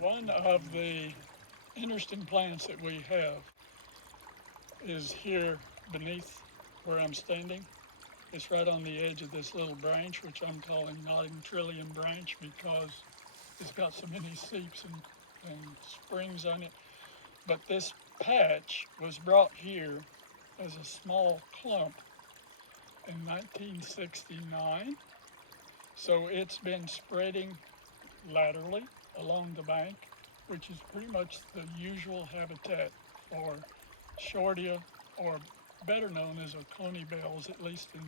One of the interesting plants that we have is here beneath where I'm standing. It's right on the edge of this little branch, which I'm calling Nodding Trillium branch because it's got so many seeps and springs on it. But this patch was brought here as a small clump in 1969. So it's been spreading laterally along the bank, which is pretty much the usual habitat for Shortia, or better known as Oconee bells, at least in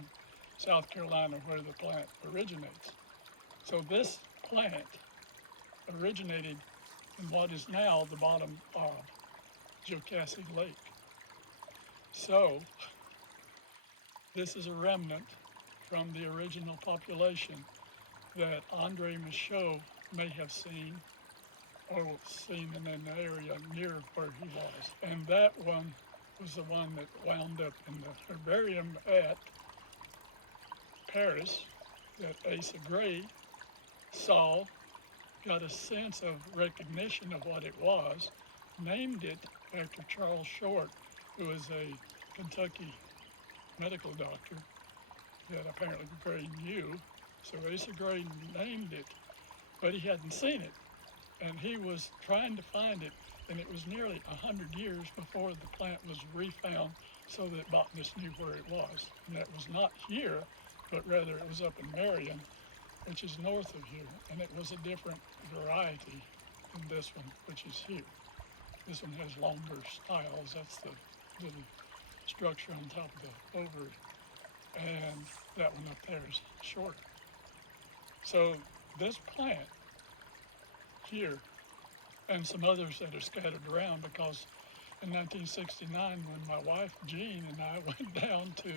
South Carolina where the plant originates. So this plant originated in what is now the bottom of Jocassee Lake. So this is a remnant from the original population that Andre Michaud may have seen or seen in an area near where he was. And that one was the one that wound up in the herbarium at Paris that Asa Gray saw, got a sense of recognition of what it was, named it after Charles Short, who was a Kentucky medical doctor that apparently Gray knew. So Asa Gray named it, but he hadn't seen it. And he was trying to find it, and it was nearly 100 years before the plant was refound so that botanists knew where it was. And that was not here, but rather it was up in Marion, which is north of here, and it was a different variety than this one, which is here. This one has longer styles. That's the little structure on top of the ovary, and that one up there is shorter. So this plant here, and some others that are scattered around, because in 1969, when my wife Jean and I went down to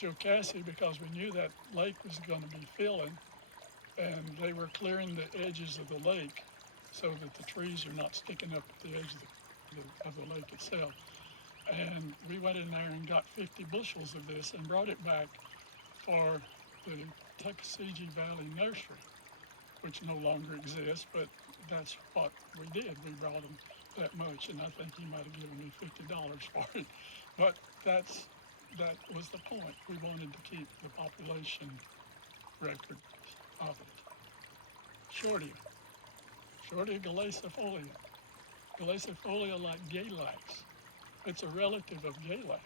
Jocassee because we knew that lake was going to be filling, and they were clearing the edges of the lake so that the trees are not sticking up at the edge of the lake itself. And we went in there and got 50 bushels of this and brought it back for the Tuckasegee Valley Nursery, which no longer exists, but that's what we did. We brought him that much, and I think he might have given me $50 for it. But that was the point. We wanted to keep the population record of it. Shortia galicifolia. Galicifolia like galax. It's a relative of galax,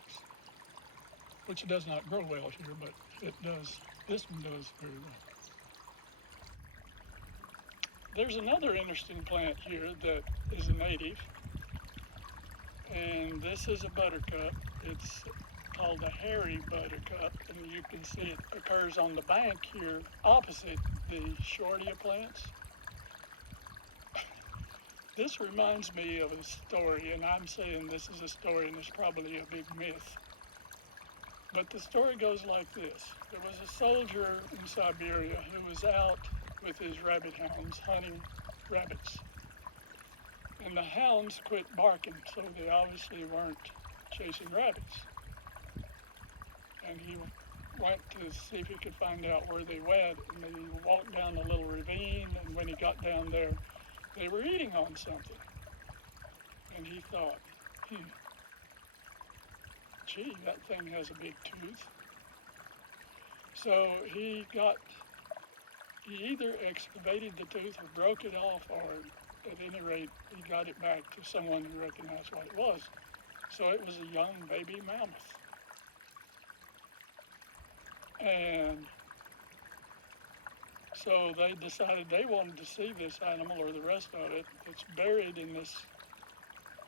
which does not grow well here, but it does. This one does very well. There's another interesting plant here that is a native, and this is a buttercup. It's called a hairy buttercup, and you can see it occurs on the bank here opposite the Shortia plants. This reminds me of a story, and I'm saying this is a story and it's probably a big myth. But the story goes like this. There was a soldier in Siberia who was out with his rabbit hounds hunting rabbits. And the hounds quit barking, so they obviously weren't chasing rabbits. And and he went to see if he could find out where they went, and they walked down a little ravine, and when he got down there, they were eating on something. And he thought, gee, that thing has a big tooth. So he either excavated the tooth or broke it off, or at any rate, he got it back to someone who recognized what it was. So it was a young baby mammoth. And so they decided they wanted to see this animal or the rest of it. It's buried in this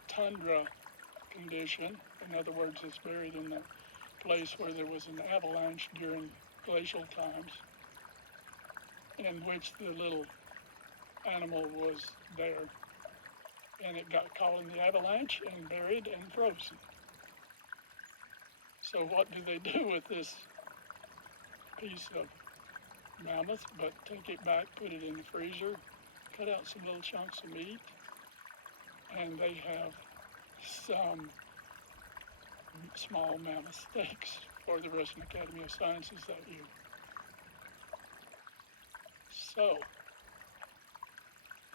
tundra condition. In other words, it's buried in the place where there was an avalanche during glacial times, in which the little animal was there. And it got caught in the avalanche and buried and frozen. So what do they do with this piece of mammoth but take it back, put it in the freezer, cut out some little chunks of meat, and they have some small mammoth steaks for the Russian Academy of Sciences that year. So,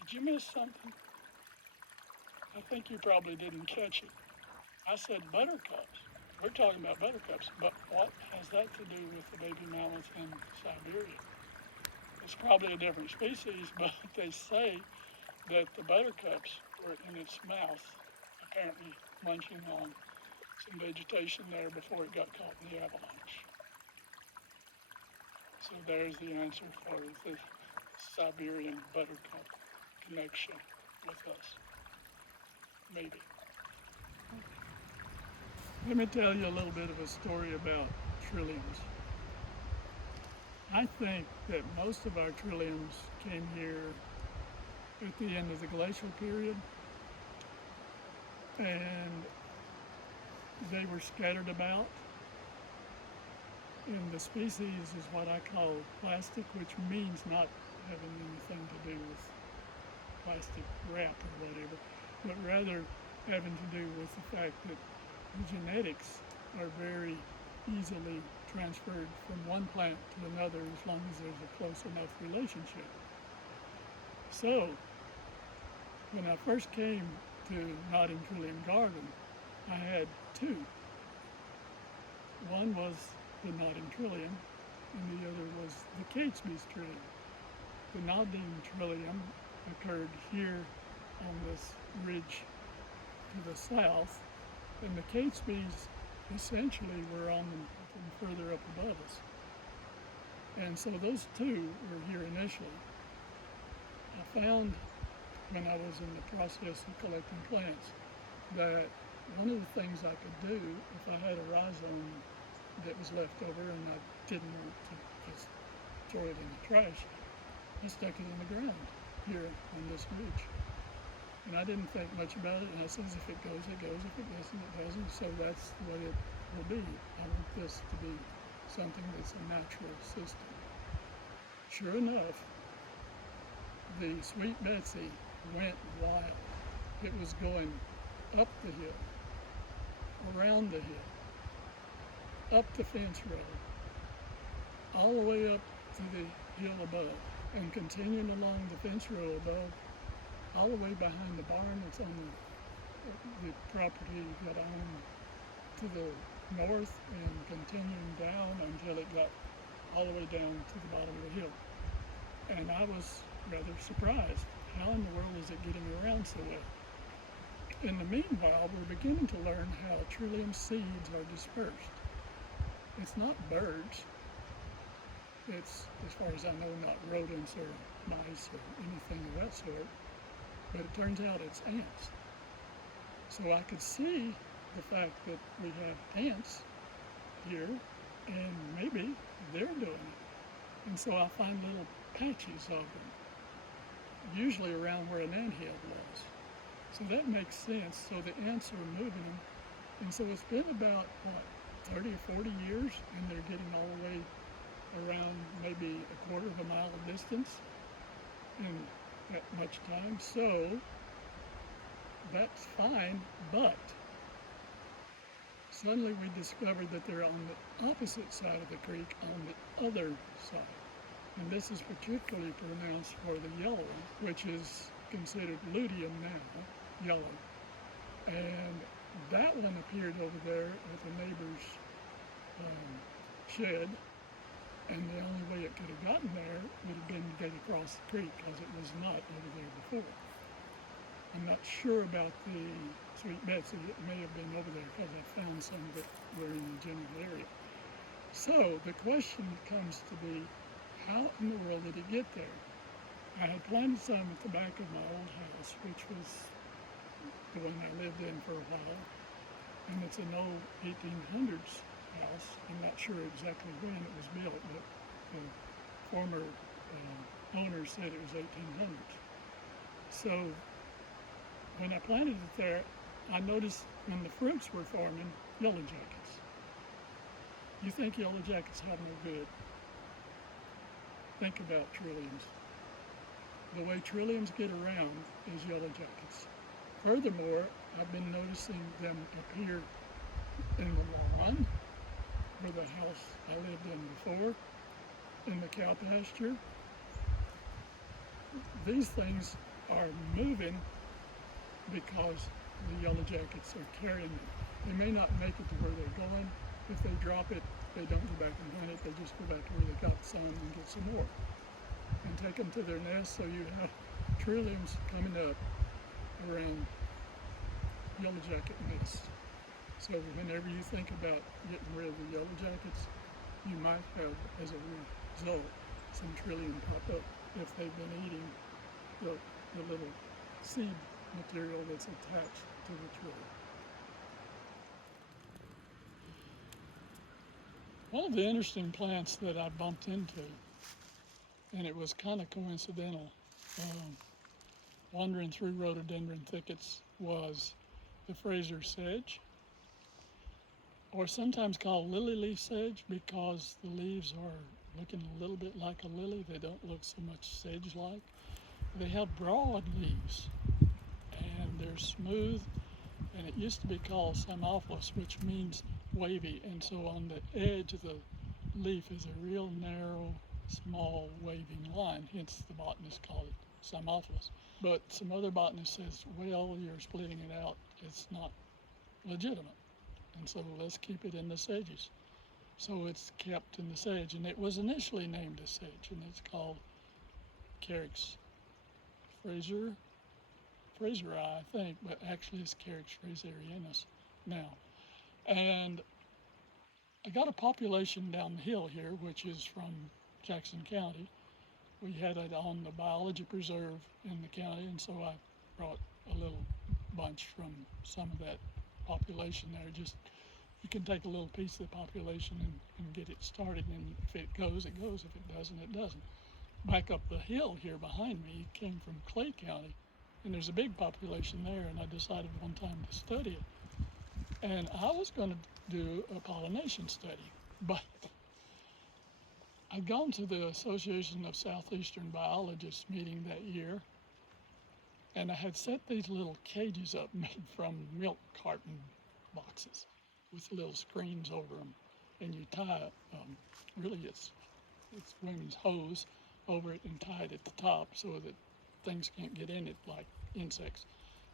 did you miss something? I think you probably didn't catch it. I said buttercups. We're talking about buttercups, but what has that to do with the baby mammoth in Siberia? It's probably a different species, but they say that the buttercups were in its mouth, apparently munching on some vegetation there before it got caught in the avalanche. So there's the answer for the Siberian buttercup connection with us. Maybe. Let me tell you a little bit of a story about trilliums. I think that most of our trilliums came here at the end of the glacial period, and they were scattered about. And the species is what I call plastic, which means not having anything to do with plastic wrap or whatever, but rather having to do with the fact that the genetics are very easily transferred from one plant to another as long as there's a close enough relationship. So, when I first came to Nodding Trillium Garden, I had two. One was the Nodding Trillium, and the other was the Catesby's Trillium. The Nodding Trillium occurred here on this ridge to the south, and the Catesby's essentially were on further up above us. And so those two were here initially. I found when I was in the process of collecting plants that one of the things I could do if I had a rhizome that was left over and I didn't want to just throw it in the trash, I stuck it in the ground here on this ridge. And I didn't think much about it, and I says, if it goes, it goes. If it doesn't, it doesn't. So that's what it will be. I want this to be something that's a natural system. Sure enough, the Sweet Betsy went wild. It was going up the hill, around the hill, up the fence road, all the way up to the hill above, and continuing along the fence row above, all the way behind the barn that's on the property that I own to the north, and continuing down until it got all the way down to the bottom of the hill. And I was rather surprised. How in the world is it getting around so well? In the meanwhile, we're beginning to learn how trillium seeds are dispersed. It's not birds. It's, as far as I know, not rodents or mice or anything of that sort. But it turns out it's ants. So I could see the fact that we have ants here, and maybe they're doing it. And so I find little patches of them, usually around where an anthill was. So that makes sense. So the ants are moving them. And so it's been about, 30 or 40 years, and they're getting all the way around maybe a quarter of a mile distance in that much time. So that's fine, but Suddenly we discovered that they're on the opposite side of the creek, on the other side. And this is particularly pronounced for the yellow one, which is considered luteum now, yellow. And that one appeared over there with a neighbor's shed, and the only way it could have gotten there would have been to get across the creek because it was not over there before. I'm not sure about the Sweet Betsy. It may have been over there because I found some that were in the general area. So the question comes to be, how in the world did it get there? I had planted some at the back of my old house, which was the one I lived in for a while, and it's an old 1800s house. I'm not sure exactly when it was built, but the former owner said it was 1800s. So when I planted it there, I noticed when the fruits were forming, yellow jackets. You think yellow jackets have no good? Think about trilliums. The way trilliums get around is yellow jackets. Furthermore, I've been noticing them appear in the lawn, where the house I lived in before, in the cow pasture. These things are moving because the yellow jackets are carrying them. They may not make it to where they're going. If they drop it, they don't go back and hunt it. They just go back to where they got some and get some more and take them to their nest. So you have trilliums coming up around yellow jacket nests. So whenever you think about getting rid of the yellow jackets, you might have, as a result, some trillium pop up if they've been eating the little seed material that's attached to the trillium. One of the interesting plants that I bumped into, and it was kind of coincidental, wandering through rhododendron thickets, was the Fraser sedge, or sometimes called lily leaf sedge because the leaves are looking a little bit like a lily. They don't look so much sedge-like. They have broad leaves, and they're smooth, and it used to be called samophyllous, which means wavy, and so on the edge of the leaf is a real narrow, small waving line, hence the botanists call it samophyllous. But some other botanist says, well, you're splitting it out, it's not legitimate, and so let's keep it in the sedges. So it's kept in the sedge, and it was initially named as sedge, and it's called Carex Fraseri, I think, but actually it's Carex fraserianus now. And I got a population down the hill here, which is from Jackson County. We had it on the biology preserve in the county, and so I brought a little bunch from some of that population there. Just, you can take a little piece of the population and get it started, and if it goes, it goes. If it doesn't, it doesn't. Back up the hill here behind me came from Clay County, and there's a big population there, and I decided one time to study it. And I was going to do a pollination study, but I'd gone to the Association of Southeastern Biologists meeting that year, and I had set these little cages up made from milk carton boxes with little screens over them, and you tie, really it's women's hose over it and tie it at the top so that things can't get in it like insects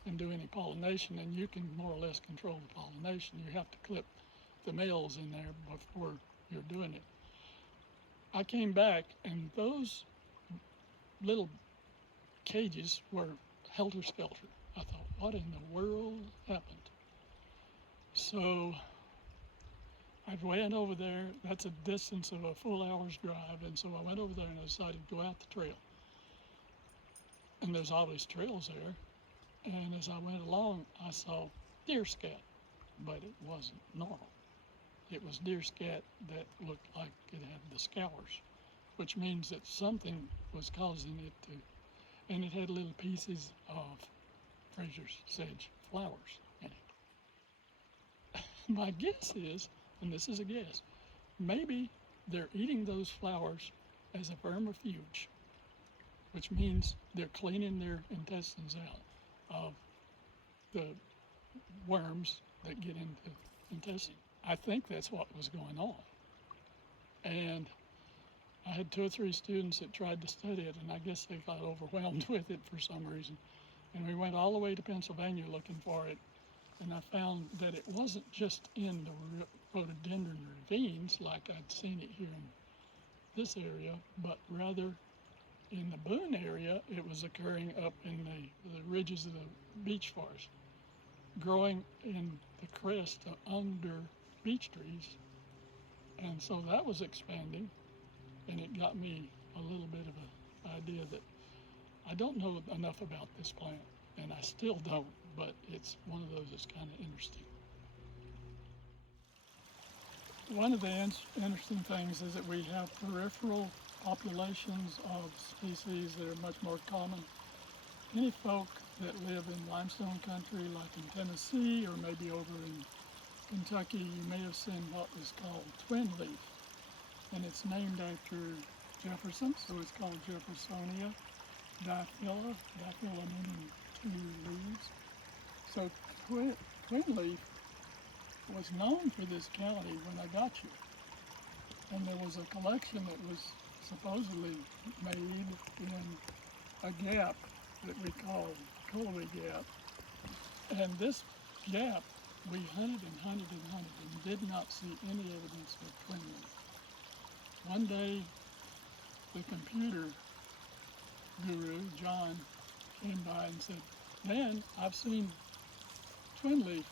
and do any pollination, and you can more or less control the pollination. You have to clip the males in there before you're doing it. I came back and those little cages were helter-skelter. I thought, what in the world happened? So I went over there. That's a distance of a full hour's drive, and so I went over there and I decided to go out the trail. And there's always trails there. And as I went along, I saw deer scat, but it wasn't normal. It was deer scat that looked like it had the scours, which means that something was causing it to, and it had little pieces of Fraser's sedge flowers in it. My guess is, and this is a guess, maybe they're eating those flowers as a vermifuge, which means they're cleaning their intestines out of the worms that get into and testing. I think that's what was going on. And I had 2 or 3 students that tried to study it, and I guess they got overwhelmed with it for some reason. And we went all the way to Pennsylvania looking for it, and I found that it wasn't just in the rhododendron ravines like I'd seen it here in this area, but rather in the Boone area, it was occurring up in the ridges of the beech forest, growing in the crest under beech trees. And so that was expanding, and it got me a little bit of an idea that I don't know enough about this plant, and I still don't, but it's one of those that's kind of interesting. One of the interesting things is that we have peripheral populations of species that are much more common. Any folk that live in limestone country, like in Tennessee or maybe over in Kentucky, you may have seen what was called twin leaf, and it's named after Jefferson, so it's called Jeffersonia diphylla, diphylla meaning 2 leaves. So twin leaf was known for this county when I got here. And there was a collection that was supposedly made in a gap that we called Colby Gap. And this gap, we hunted and hunted and hunted and did not see any evidence of twin leaf. One day, the computer guru, John, came by and said, "Man, I've seen twin leaf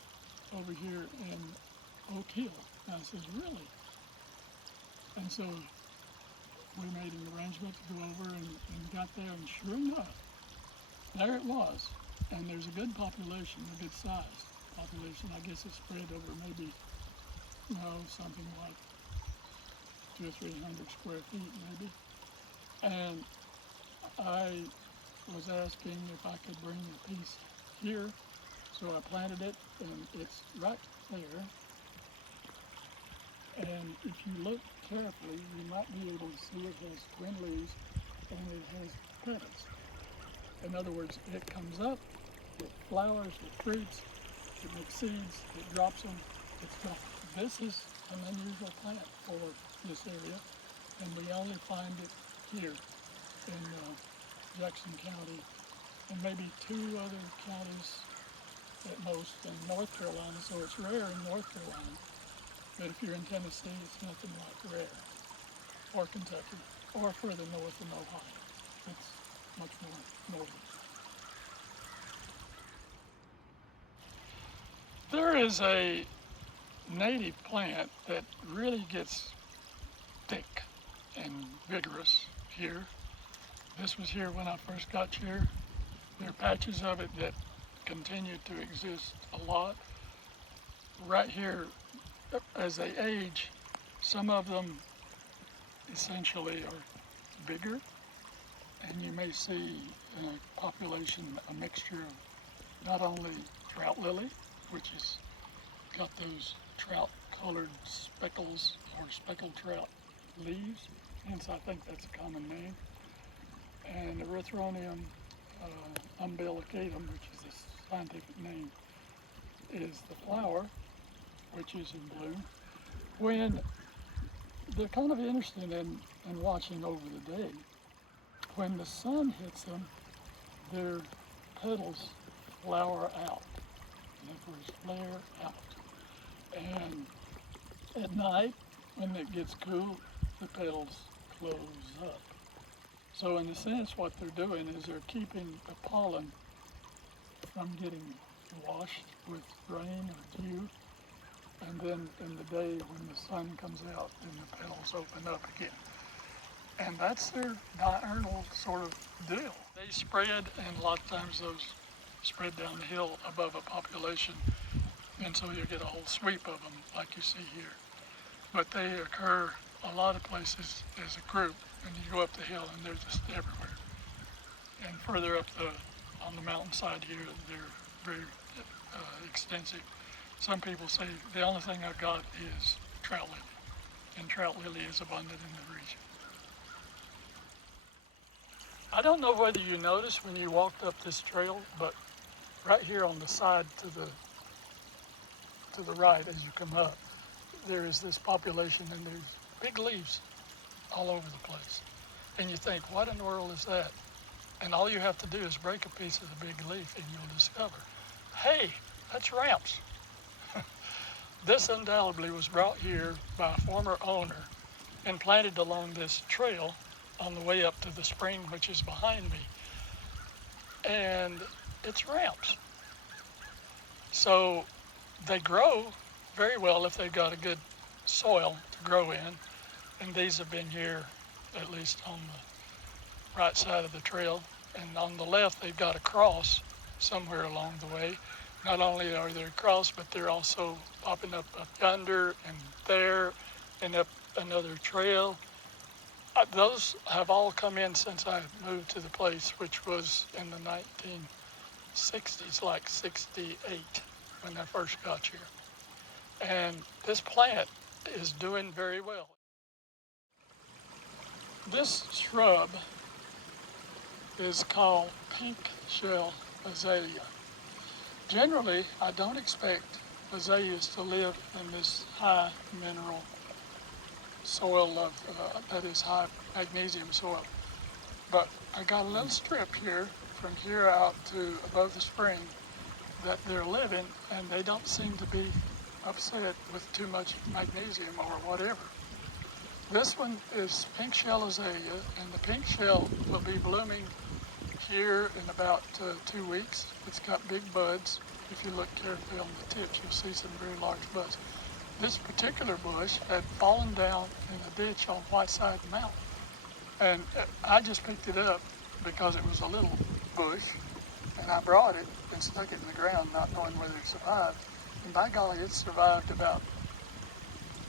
over here in Oak Hill." And I said, "Really?" And so we made an arrangement to go over and got there, and sure enough, there it was. And there's a good population, a good sized population. I guess it's spread over maybe, something like 200 or 300 square feet maybe. And I was asking if I could bring a piece here, so I planted it, and it's right there. And if you look carefully, you might be able to see it has twin leaves and it has petals. In other words, it comes up, it flowers, it fruits, it makes seeds, it drops them, it's gone. This is an unusual plant for this area, and we only find it here in Jackson County, and maybe 2 other counties at most in North Carolina, so it's rare in North Carolina. But if you're in Tennessee, it's nothing like rare, or Kentucky, or further north in Ohio. It's much more northern. There is a native plant that really gets thick and vigorous here. This was here when I first got here. There are patches of it that continue to exist a lot. Right here, as they age, some of them essentially are bigger, and you may see in a population a mixture of not only trout lily, which has got those trout colored speckles or speckled trout leaves, hence I think that's a common name, and Erythronium umbilicatum, which is the scientific name, is the flower, which is in bloom. When they're kind of interesting in watching over the day, when the sun hits them, their petals flower out, in other words, flare out. And at night, when it gets cool, the petals close up. So in a sense, what they're doing is they're keeping the pollen from getting washed with rain or dew. And then in the day when the sun comes out, then the petals open up again. And that's their diurnal sort of deal. They spread, and a lot of times those spread down the hill above a population, and so you get a whole sweep of them like you see here. But they occur a lot of places as a group, and you go up the hill and they're just everywhere. And further up on the mountainside here, they're very extensive. Some people say the only thing I've got is trout lily, and trout lily is abundant in the region. I don't know whether you noticed when you walked up this trail, but right here on the side to the to the right as you come up, there is this population and there's big leaves all over the place. And you think, what in the world is that? And all you have to do is break a piece of the big leaf and you'll discover, hey, that's ramps. This undoubtedly was brought here by a former owner and planted along this trail on the way up to the spring, which is behind me. And it's ramps. So they grow very well if they've got a good soil to grow in. And these have been here, at least on the right side of the trail. And on the left, they've got a cross somewhere along the way. Not only are they a cross, but they're also popping up yonder and there and up another trail. Those have all come in since I moved to the place, which was in the 1960s, like 68, when I first got here. And this plant is doing very well. This shrub is called pink shell azalea. Generally, I don't expect azaleas to live in this high mineral soil that is high magnesium soil. But I got a little strip here from here out to above the spring that they're living, and they don't seem to be upset with too much magnesium or whatever. This one is pink shell azalea, and the pink shell will be blooming here in about 2 weeks. It's got big buds. If you look carefully on the tips, you'll see some very large buds. This particular bush had fallen down in a ditch on Whiteside Mountain. And I just picked it up because it was a little bush, and I brought it and stuck it in the ground, not knowing whether it survived. And by golly, it survived about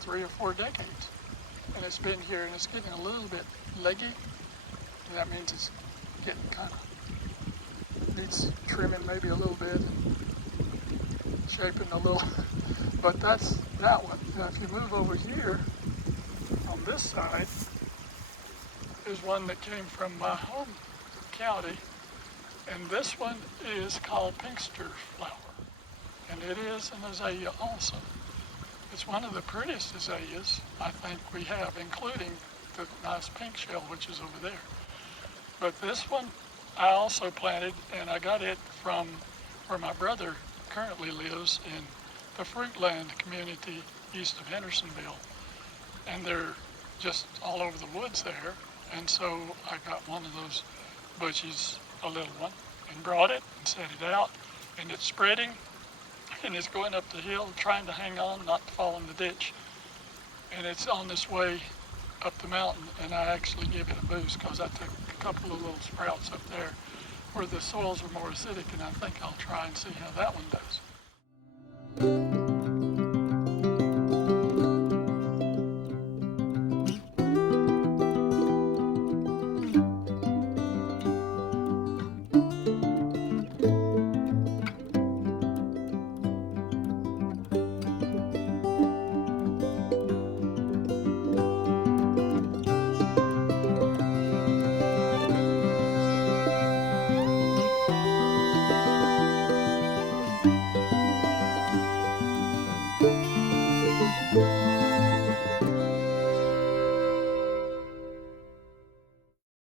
3 or 4 decades. And it's been here, and it's getting a little bit leggy. And that means it's getting kind of, needs trimming maybe a little bit, and shaping a little. But that's that one. Now if you move over here, on this side, is one that came from my home county, and this one is called pinkster's flower, and it is an azalea also. It's one of the prettiest azaleas I think we have, including the nice pink shell, which is over there. But this one I also planted, and I got it from where my brother currently lives in the Fruitland community east of Hendersonville, and they're just all over the woods there. And so I got one of those bushes, a little one, and brought it and set it out, and it's spreading, and it's going up the hill, trying to hang on, not to fall in the ditch. And it's on this way up the mountain, and I actually give it a boost because I took a couple of little sprouts up there where the soils are more acidic, and I think I'll try and see how that one does.